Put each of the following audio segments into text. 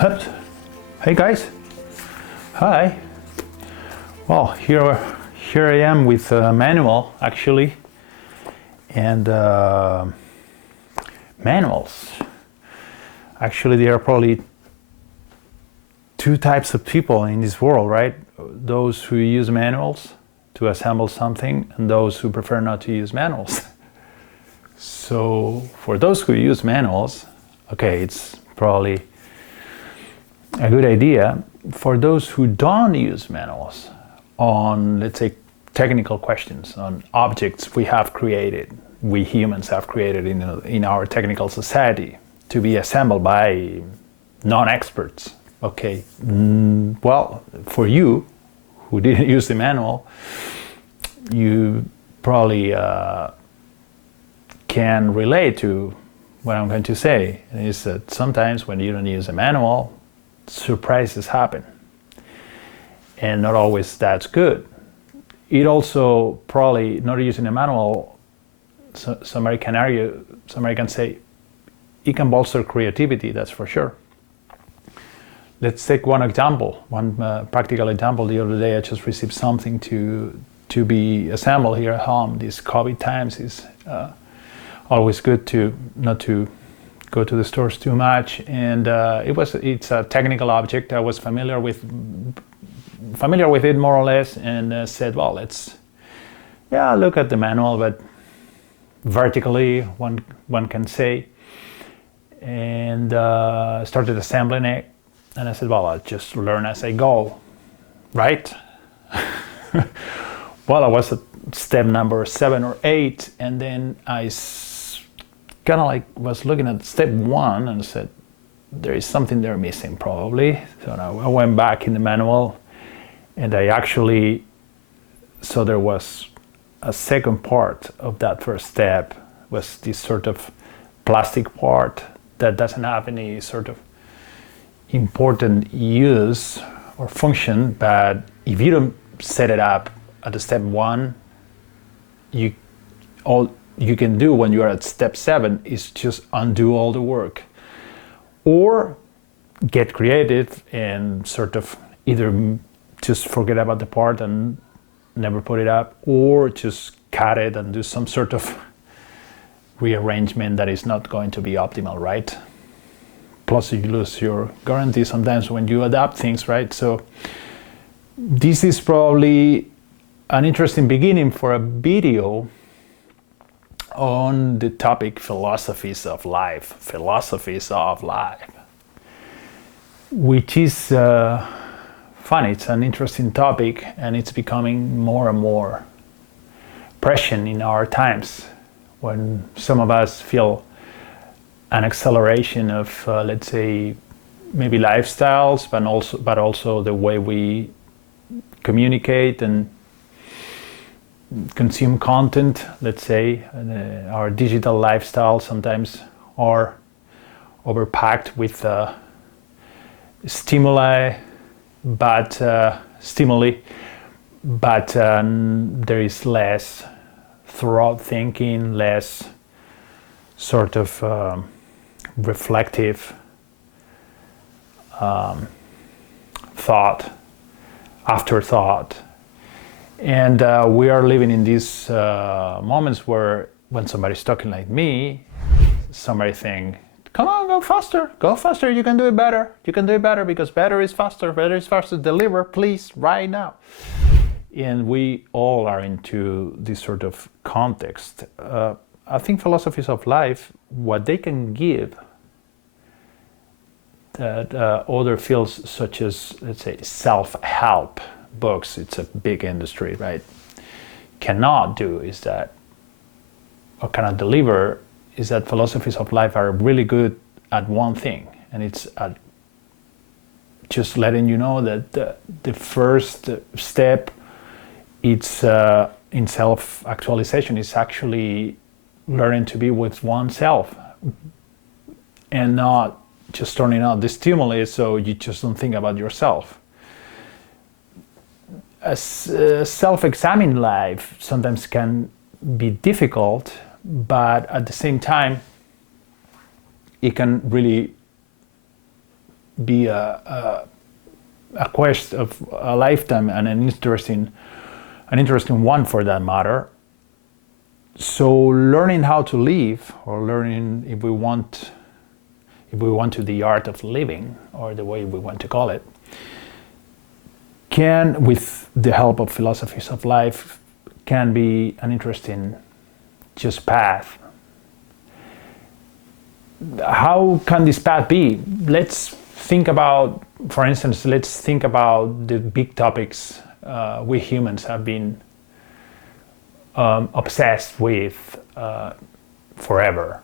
Oops. Hey guys. Hi. Well, here I am with a manual actually, and manuals. Actually, there are probably two types of people in this world, right? Those who use manuals to assemble something, and those who prefer not to use manuals. So for those who use manuals, okay, it's probably a good idea. For those who don't use manuals on, let's say, technical questions, on objects we have created, we humans have created in our technical society to be assembled by non-experts, okay, well, for you who didn't use the manual, you probably can relate to what I'm going to say, is that sometimes when you don't use a manual, surprises happen, and not always that's good. It also probably, not using a manual, somebody can say, it can bolster creativity, that's for sure. Let's take one example, one practical example. The other day I just received something to be assembled here at home. These COVID times is always good to not to go to the stores too much, and it's a technical object. I was familiar with it more or less, and said, well, let's look at the manual, but vertically one can say, and started assembling it, and I said, well, I'll just learn as I go, right? Well, I was at step number 7 or 8, and then I kind of like was looking at step 1 and said, there is something there missing probably. So I went back in the manual, and I actually saw there was a second part of that first step, was this sort of plastic part that doesn't have any sort of important use or function, but if you don't set it up at the step 1, all you can do when you are at step 7 is just undo all the work, or get creative and sort of either just forget about the part and never put it up, or just cut it and do some sort of rearrangement that is not going to be optimal, right? Plus you lose your guarantee sometimes when you adapt things, right? So this is probably an interesting beginning for a video on the topic philosophies of life, which is fun. It's an interesting topic, and it's becoming more and more present in our times, when some of us feel an acceleration of, let's say, maybe lifestyles, but also the way we communicate and consume content, let's say. Our digital lifestyle sometimes are overpacked with stimuli, but there is less thought thinking, less sort of reflective afterthought. And we are living in these moments where when somebody's talking like me, somebody think, come on, go faster, you can do it better, because better is faster, deliver, please, right now. And we all are into this sort of context. I think philosophies of life, what they can give that other fields such as, let's say, self-help books, it's a big industry, right, cannot do is that, or cannot deliver, is that philosophies of life are really good at one thing, and it's at just letting you know that the first step, it's in self-actualization, is actually learning to be with oneself and not just turning out the stimuli so you just don't think about yourself. A self-examined life sometimes can be difficult, but at the same time it can really be a quest of a lifetime, and an interesting one for that matter. So learning how to live, or learning, if we want to, the art of living, or the way we want to call it, can, with the help of philosophies of life, can be an interesting just path. How can this path be? Let's think about, for instance, the big topics we humans have been obsessed with forever.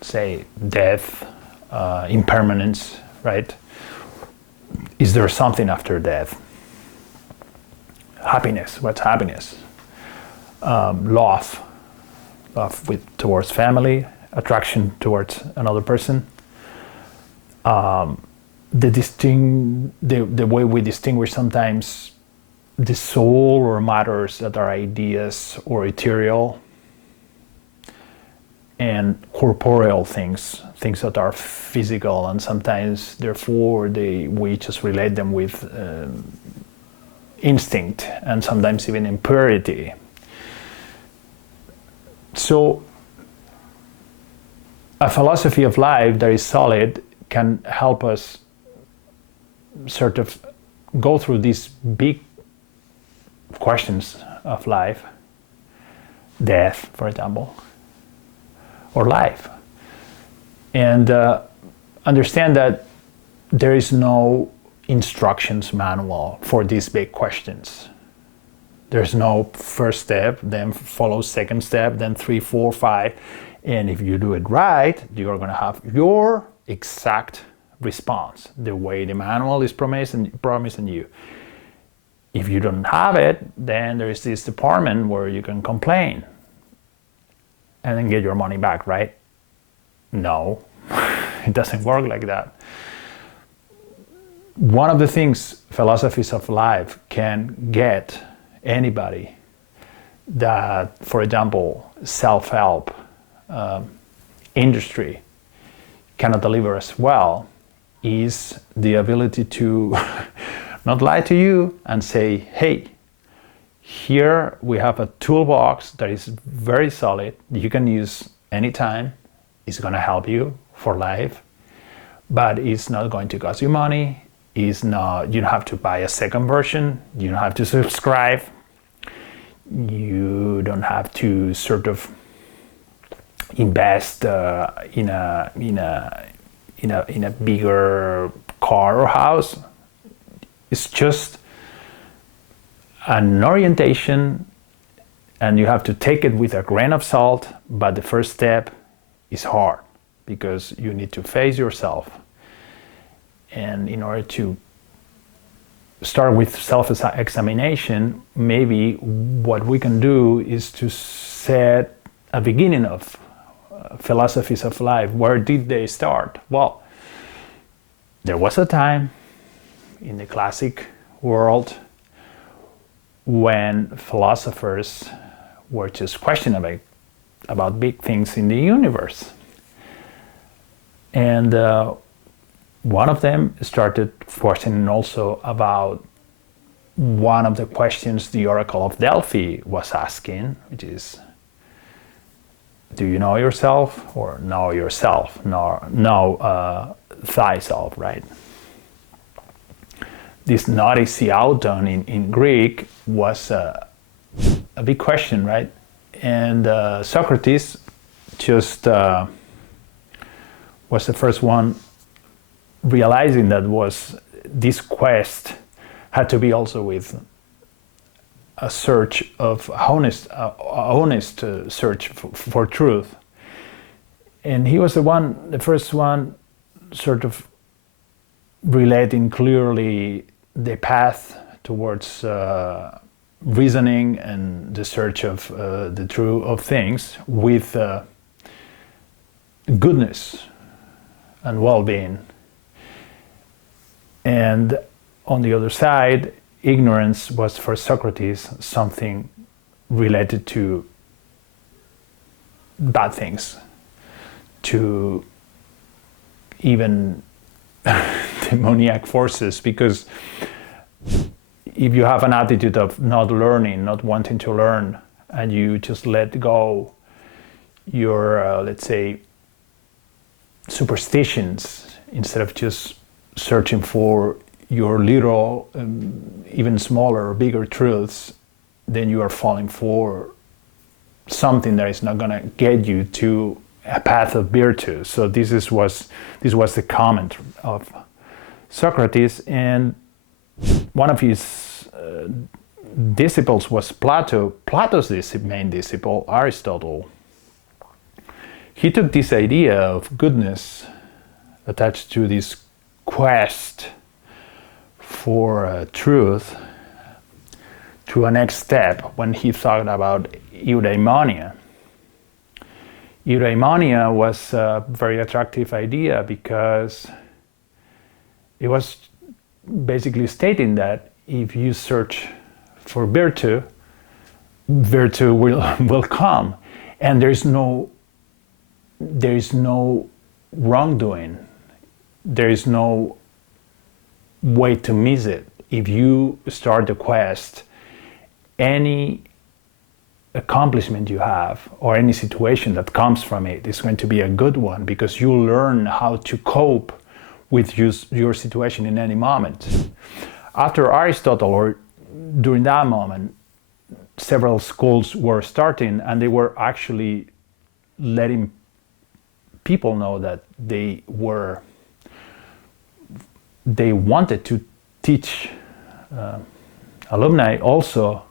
Say death, impermanence, right? Is there something after death? Happiness, what's happiness? Love towards family, attraction towards another person. The way we distinguish sometimes the soul or matters that are ideas or ethereal, and corporeal things that are physical, and sometimes therefore we just relate them with instinct, and sometimes even impurity. So a philosophy of life that is solid can help us sort of go through these big questions of life, death, for example, or life, and understand that there is no instructions manual for these big questions. There's no first step, then follows second step, then 3, 4, 5, and if you do it right, you're going to have your exact response, the way the manual is promising you. If you don't have it, then there is this department where you can complain and then get your money back, right? No, it doesn't work like that. One of the things philosophies of life can get anybody that, for example, self-help industry cannot deliver as well is the ability to not lie to you and say, hey, here we have a toolbox that is very solid, you can use anytime, it's going to help you for life, but it's not going to cost you money, you don't have to buy a second version, you don't have to subscribe, you don't have to sort of invest in a bigger car or house. It's just an orientation, and you have to take it with a grain of salt, but the first step is hard because you need to face yourself. And in order to start with self-examination, maybe what we can do is to set a beginning of philosophies of life. Where did they start? Well, there was a time in the classic world when philosophers were just questioning about big things in the universe. And one of them started questioning also about one of the questions the Oracle of Delphi was asking, which is, do you know yourself, or know yourself? Know thyself, right? This nouriseuton in Greek was a big question, right? And Socrates just was the first one realizing that this quest had to be also with a search of honest search for truth. And he was the first one sort of relating clearly the path towards reasoning and the search of the truth of things with goodness and well-being. And on the other side, ignorance was for Socrates something related to bad things, to even demoniac forces, because if you have an attitude of not learning, not wanting to learn, and you just let go your, let's say, superstitions, instead of just searching for your little, even smaller or bigger truths, then you are falling for something that is not going to get you to a path of virtue. So this was the comment of Socrates, and one of his disciples was Plato. Plato's main disciple, Aristotle. He took this idea of goodness attached to this quest for truth to a next step when he thought about eudaimonia. Eudaimonia was a very attractive idea because it was basically stating that if you search for virtue, virtue will come, and there is no wrongdoing. There is no way to miss it. If you start the quest, any accomplishment you have or any situation that comes from it is going to be a good one, because you learn how to cope with your situation in any moment. After Aristotle, or during that moment, several schools were starting, and they were actually letting people know that they wanted to teach alumni also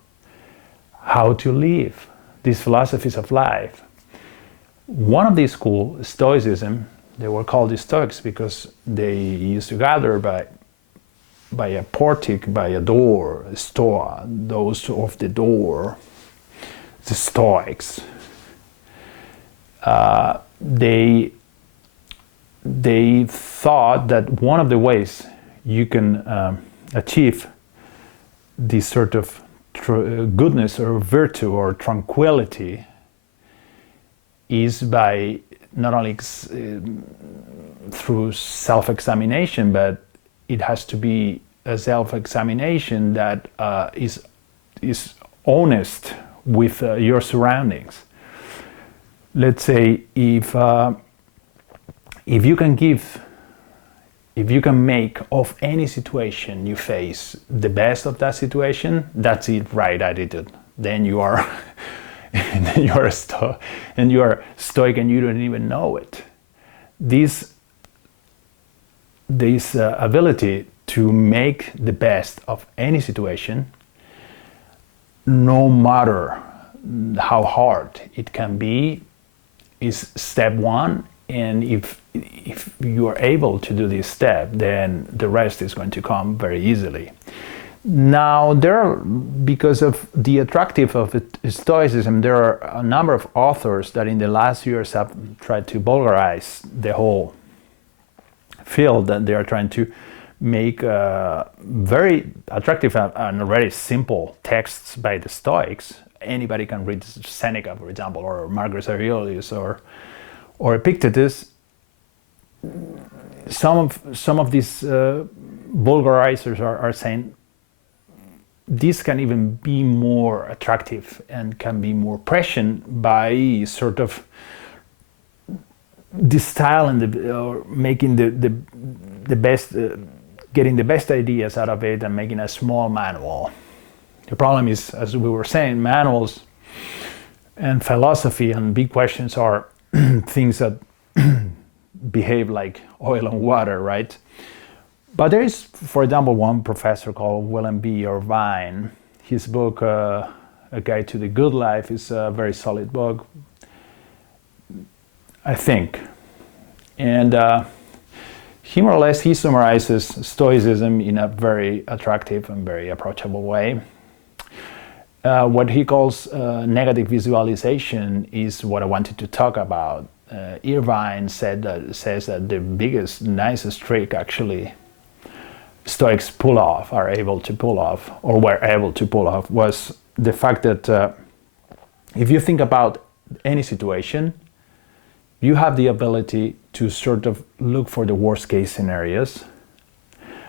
how to live these philosophies of life. One of these schools, Stoicism, they were called the Stoics because they used to gather by a portic, by a door, a stoa, those of the door, the Stoics. They thought that one of the ways you can achieve this sort of goodness or virtue or tranquility is by not only through self-examination, but it has to be a self-examination that is honest with your surroundings. Let's say if you can make of any situation you face the best of that situation, that's it, right attitude. Then you are stoic, and you are stoic, and you don't even know it. This ability to make the best of any situation, no matter how hard it can be, is step one. And if you are able to do this step, then the rest is going to come very easily. Now, because of the attractive of Stoicism, there are a number of authors that in the last years have tried to vulgarize the whole field, and they are trying to make very attractive and very simple texts by the Stoics. Anybody can read Seneca, for example, or Marcus Aurelius, or Epictetus. Some of these vulgarizers are saying this can even be more attractive and can be more prescient by sort of the style and or making the best, getting the best ideas out of it and making a small manual. The problem is, as we were saying, manuals and philosophy and big questions are things that behave like oil and water, right? But there is, for example, one professor called William B. Irvine. His book, A Guide to the Good Life, is a very solid book, I think. And he more or less, he summarizes Stoicism in a very attractive and very approachable way. What he calls negative visualization is what I wanted to talk about. Irvine says that the biggest, nicest trick actually Stoics are able to pull off, or were able to pull off, was the fact that if you think about any situation, you have the ability to sort of look for the worst case scenarios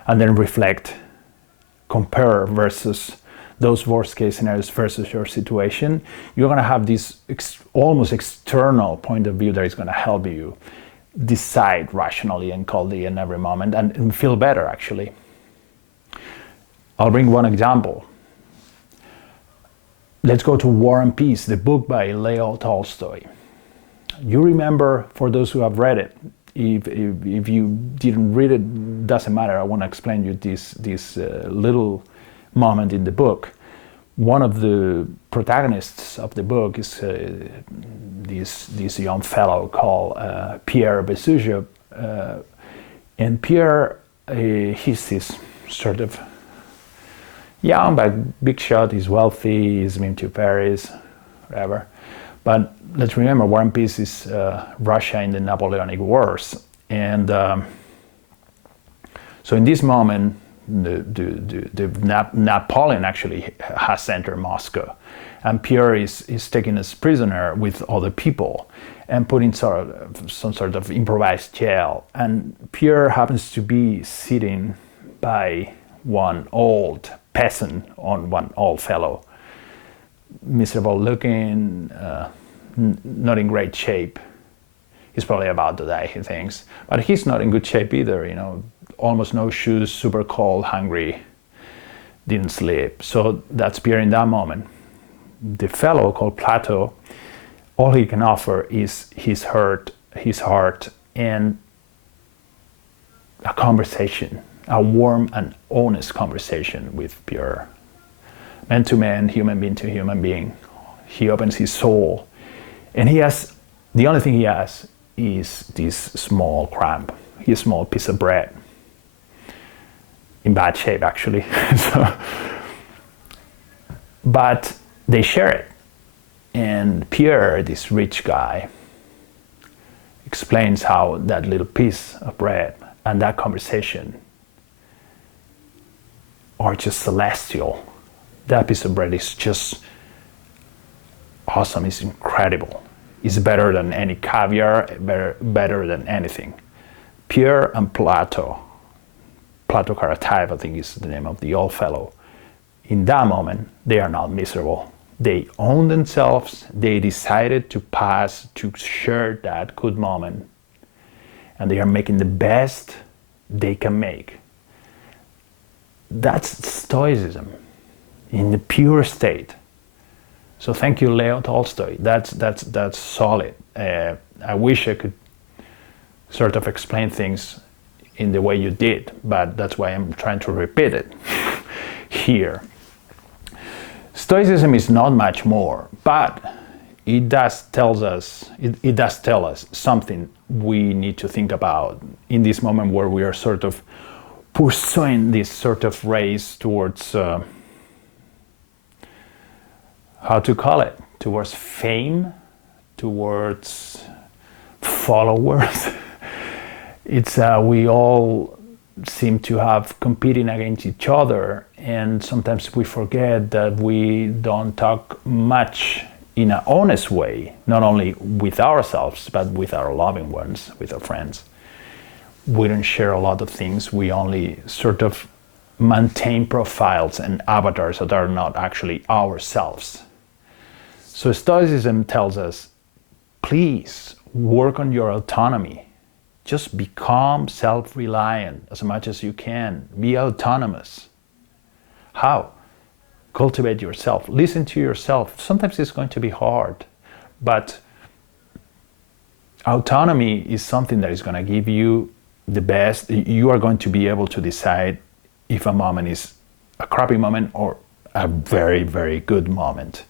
and then reflect, compare versus those worst case scenarios versus your situation, you're going to have this almost external point of view that is going to help you decide rationally and coldly in every moment and feel better, actually. I'll bring one example. Let's go to War and Peace, the book by Leo Tolstoy. You remember, for those who have read it, if you didn't read it, doesn't matter. I want to explain you this little moment in the book. One of the protagonists of the book is this young fellow called Pierre Vesugio, and Pierre, he's this sort of young but big shot. He's wealthy. He's been to Paris, whatever. But let's remember, War and Peace is Russia in the Napoleonic Wars, and so in this moment, Napoleon actually has entered Moscow, and Pierre is taken as prisoner with other people and put in some sort of improvised jail. And Pierre happens to be sitting by one old peasant on one old fellow, miserable looking, not in great shape. He's probably about to die, he thinks, but he's not in good shape either, almost no shoes, super cold, hungry, didn't sleep. So that's Pierre in that moment. The fellow called Plato, all he can offer is his heart, and a conversation, a warm and honest conversation with Pierre. Man to man, human being to human being. He opens his soul, and the only thing he has is this small crumb, his small piece of bread. In bad shape, actually. But they share it. And Pierre, this rich guy, explains how that little piece of bread and that conversation are just celestial. That piece of bread is just awesome. It's incredible. It's better than any caviar, better than anything. Pierre and Plato Karataev, I think is the name of the old fellow. In that moment, they are not miserable. They own themselves. They decided to share that good moment. And they are making the best they can make. That's Stoicism in the pure state. So thank you, Leo Tolstoy. That's solid. I wish I could sort of explain things in the way you did, but that's why I'm trying to repeat it here. Stoicism is not much more, but it does tell us something we need to think about in this moment where we are sort of pursuing this sort of race towards how to call it, towards fame, towards followers. It's we all seem to have competing against each other, and sometimes we forget that we don't talk much in an honest way, not only with ourselves, but with our loving ones, with our friends. We don't share a lot of things. We only sort of maintain profiles and avatars that are not actually ourselves. So Stoicism tells us, please work on your autonomy. Just become self-reliant as much as you can. Be autonomous. How? Cultivate yourself. Listen to yourself. Sometimes it's going to be hard, but autonomy is something that is going to give you the best. You are going to be able to decide if a moment is a crappy moment or a very, very good moment.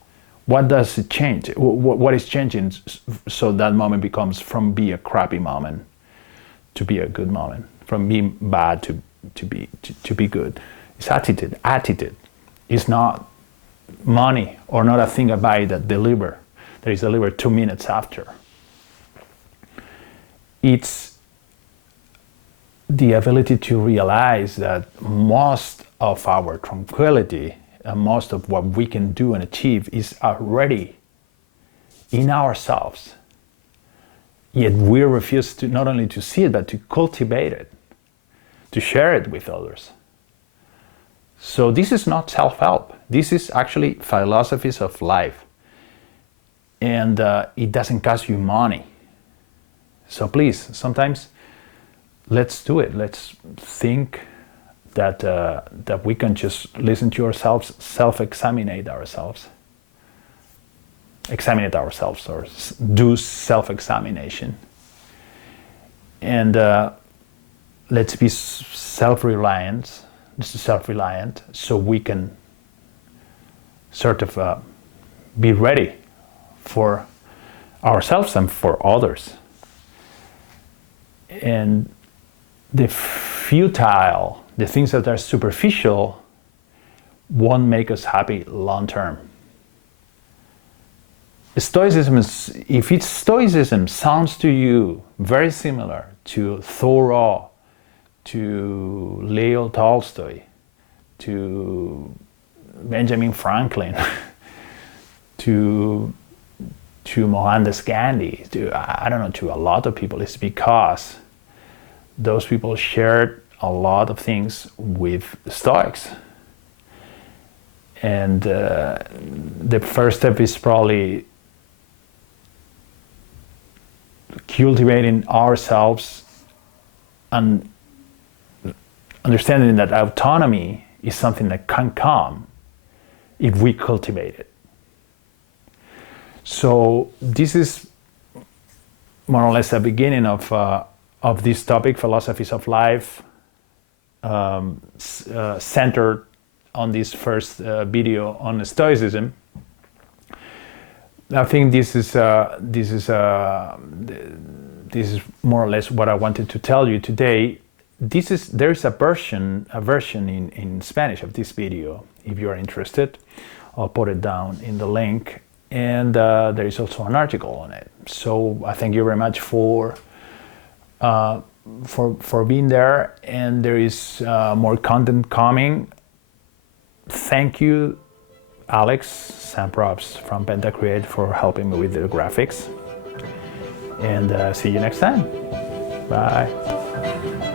What does it change? What is changing so that moment becomes from be a crappy moment to be a good moment, from being bad to be good? It's attitude. Attitude is not money or not a thing I buy that is delivered 2 minutes after. It's the ability to realize that most of our tranquility and most of what we can do and achieve is already in ourselves. Yet we refuse to not only to see it, but to cultivate it, to share it with others. So this is not self-help. This is actually philosophies of life. And it doesn't cost you money. So please, sometimes let's do it. Let's think that we can just listen to ourselves, examine ourselves, or do self-examination. And let's be self-reliant, so we can sort of be ready for ourselves and for others. And the futile, the things that are superficial, won't make us happy long term. Stoicism, if Stoicism sounds to you very similar to Thoreau, to Leo Tolstoy, to Benjamin Franklin, to Mohandas Gandhi, to a lot of people, it's because those people shared a lot of things with the Stoics. And the first step is probably cultivating ourselves and understanding that autonomy is something that can come if we cultivate it. So this is more or less the beginning of this topic, philosophies of life, centered on this first video on Stoicism. I think this is more or less what I wanted to tell you today. There's a version in Spanish of this video. If you are interested, I'll put it down in the link, and there is also an article on it. So I thank you very much for being there, and there is more content coming. Thank you, Alex Samprops from Penta Create, for helping me with the graphics. And see you next time. Bye.